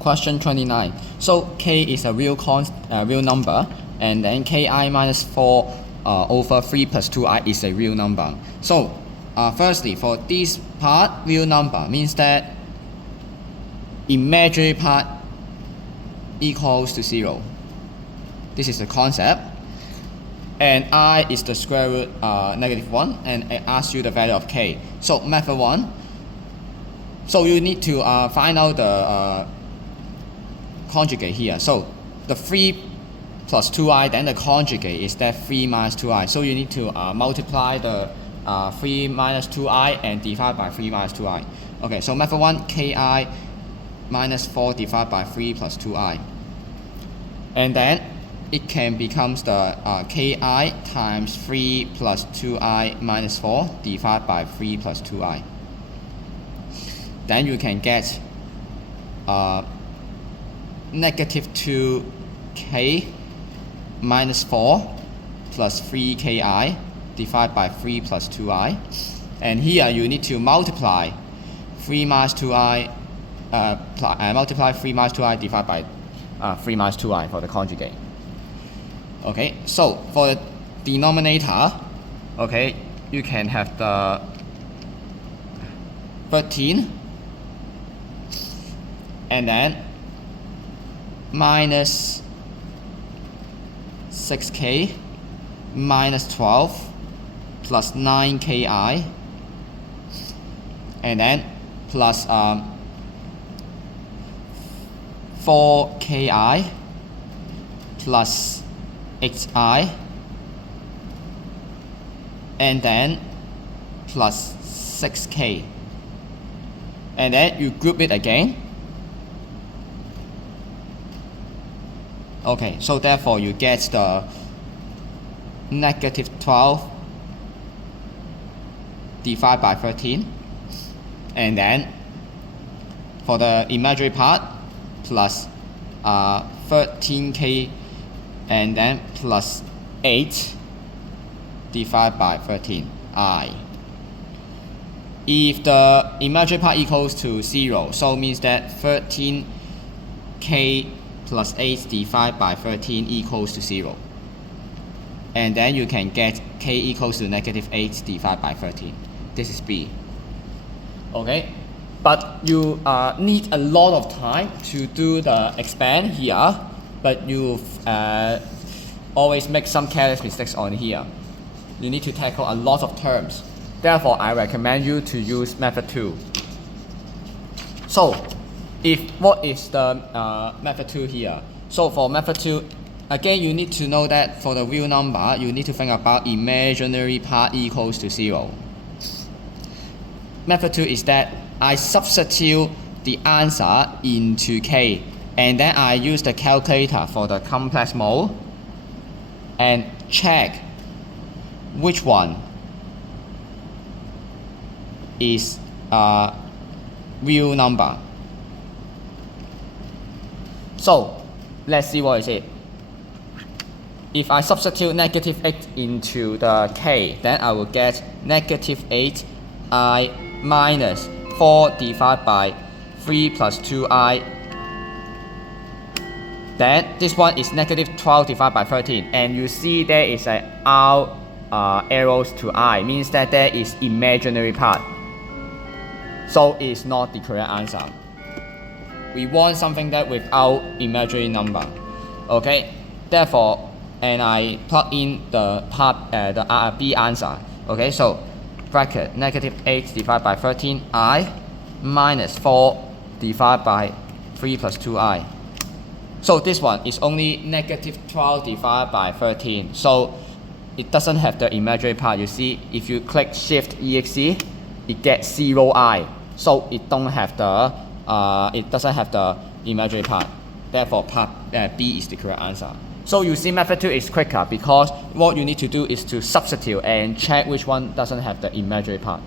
Question 29. So k is a real number, and then ki minus 4 over 3 plus 2i is a real number. So firstly, for this part, real number means that imaginary part equals to 0. This is the concept. And I is the square root -1, and it asks you the value of k. So method 1. So you need to find out the conjugate here. So the 3 plus 2i, then the conjugate is that 3 minus 2i. So you need to multiply the 3 minus 2i and divide by 3 minus 2i. Okay, so method 1, ki minus 4 divided by 3 plus 2i. And then it can becomes the ki times 3 plus 2i minus 4 divided by 3 plus 2i. Then you can get negative 2k minus 4 plus 3ki divided by 3 plus 2i. And here you need to multiply 3 minus 2i multiply 3 minus 2i divided by 3 minus 2i for the conjugate. Okay, so for the denominator, okay, you can have the 13 and then minus 6k minus 12 plus 9ki and then plus 4ki plus 8i and then plus 6k, and then you group it again. Okay, so therefore you get the negative 12 divided by 13, and then for the imaginary part plus 13k and then plus 8 divided by 13i. If the imaginary part equals to 0, so means that 13k plus 8 divided by 13 equals to 0. And then you can get k equals to negative 8 divided by 13. This is B. Okay, but you need a lot of time to do the expand here, but you always make some careless mistakes on here. You need to tackle a lot of terms. Therefore, I recommend you to use method 2. So, what is the method 2 here? So for method 2, again you need to know that for the real number, you need to think about imaginary part equals to 0. Method 2 is that I substitute the answer into k, and then I use the calculator for the complex mode and check which one is a real number. So let's see what is it. If I substitute negative 8 into the k, then I will get negative 8i minus 4 divided by 3 plus 2i. Then this one is negative 12 divided by 13, and you see there is a R arrows to I, means that there is imaginary part. So it's not the correct answer. We want something that without imaginary number. Okay, therefore, and I plug in the part the B answer. Okay, so bracket negative 8 divided by 13i minus 4 divided by 3 plus 2i. So this one is only negative 12 divided by 13. So it doesn't have the imaginary part. You see, if you click Shift EXE, it gets 0i. So it doesn't have the imaginary part. Therefore, part B is the correct answer. So you see, method 2 is quicker because what you need to do is to substitute and check which one doesn't have the imaginary part.